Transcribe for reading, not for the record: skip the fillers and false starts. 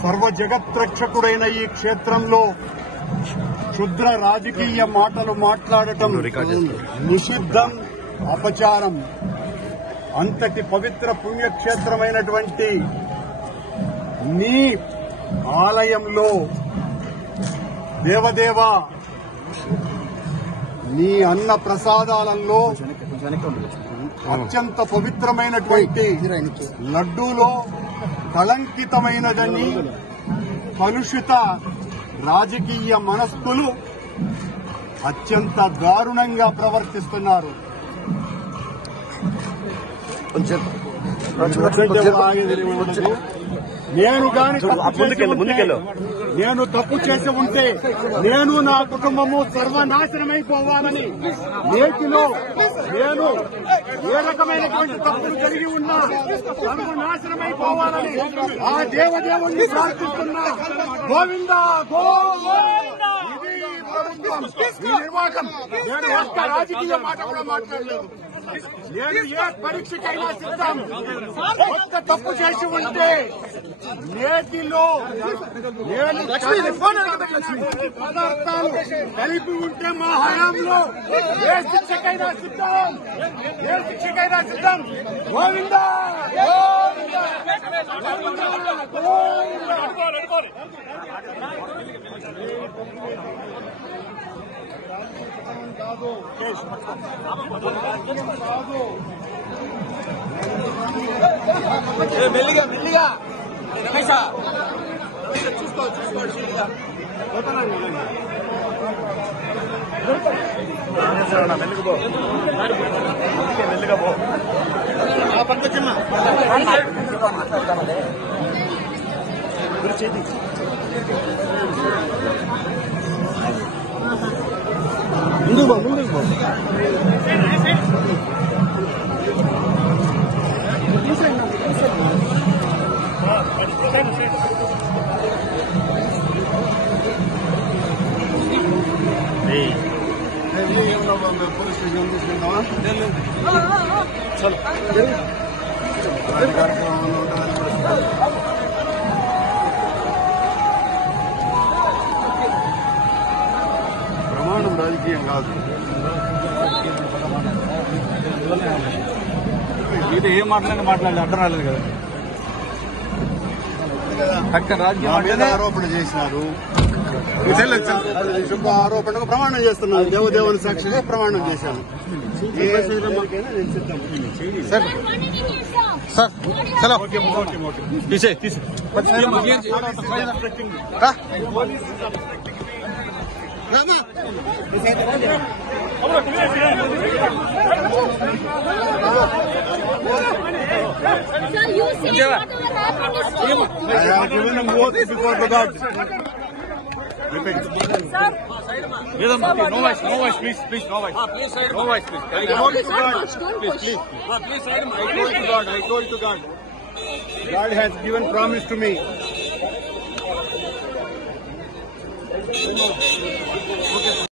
సర్వ జగత్రక్షకుడైన ఈ క్షేత్రంలో క్షుద్ర రాజకీయ మాటలు మాట్లాడటం నిషిద్ధం, అపచారం. అంతటి పవిత్ర పుణ్యక్షేత్రమైనటువంటి నీ ఆలయంలో దేవదేవ నీ అన్న ప్రసాదాలలో అత్యంత పవిత్రమైనటువంటి లడ్డూలో కళంకితమైనదని కలుషిత రాజకీయ మనస్కులు అత్యంత దారుణంగా ప్రవర్తిస్తున్నారు. నేను తప్పు చేసి ఉంటే నేను నా కుటుంబము సర్వనాశనమైపోవాలని, నేటిలో నేను ఏ రకమైనటువంటి తప్పులు కలిగి ఉన్నా సర్వనాశనమైపోవాలని ఆ దేవదేవుణ్ణి ప్రార్థిస్తున్నా. గోవిందా గోవిందా. ఇది ప్రభుత్వం, ఈ నిర్వాహకం. నేను ఒక్క రాజకీయ మాట కూడా మాట్లాడలేదు. నేను ఏ పరీక్షకైనా సిద్ధం. ఒక్క తప్పు చేసి ఉంటే నేటిలో నేను పదార్థాలు కలిపి ఉంటే మా హయాంలో ఏ శిక్షకైనా సిద్ధం, ఏ శిక్షకైనా సిద్ధం. గోవిందా మెల్లిగా మెల్లిగా రమేష చూసుకోండి మెల్లిగా పో పట్టుకొచ్చమ్మా. ముందుకు పో, ముందుకు పో. పోలీస్ స్టేషన్ తీసుకెళ్తావా? ప్రమాణం రాజకీయం కాదు. ఇది ఏం మాట్లాడలేదు అర్థం రాలేదు కదా. అక్కడ రాజకీయ ఆరోపణ చేసినారు. శుభ ఆరోపణకు ప్రమాణం చేస్తున్నాను. దేవదేవుని సాక్షిగా ప్రమాణం చేశాను. ఏ శ్రీరామకైనా నేను సిద్ధం. సార్ సార్ చలో తీసే No voice, please, no voice. No voice, please. I told to God. God has given promise to me.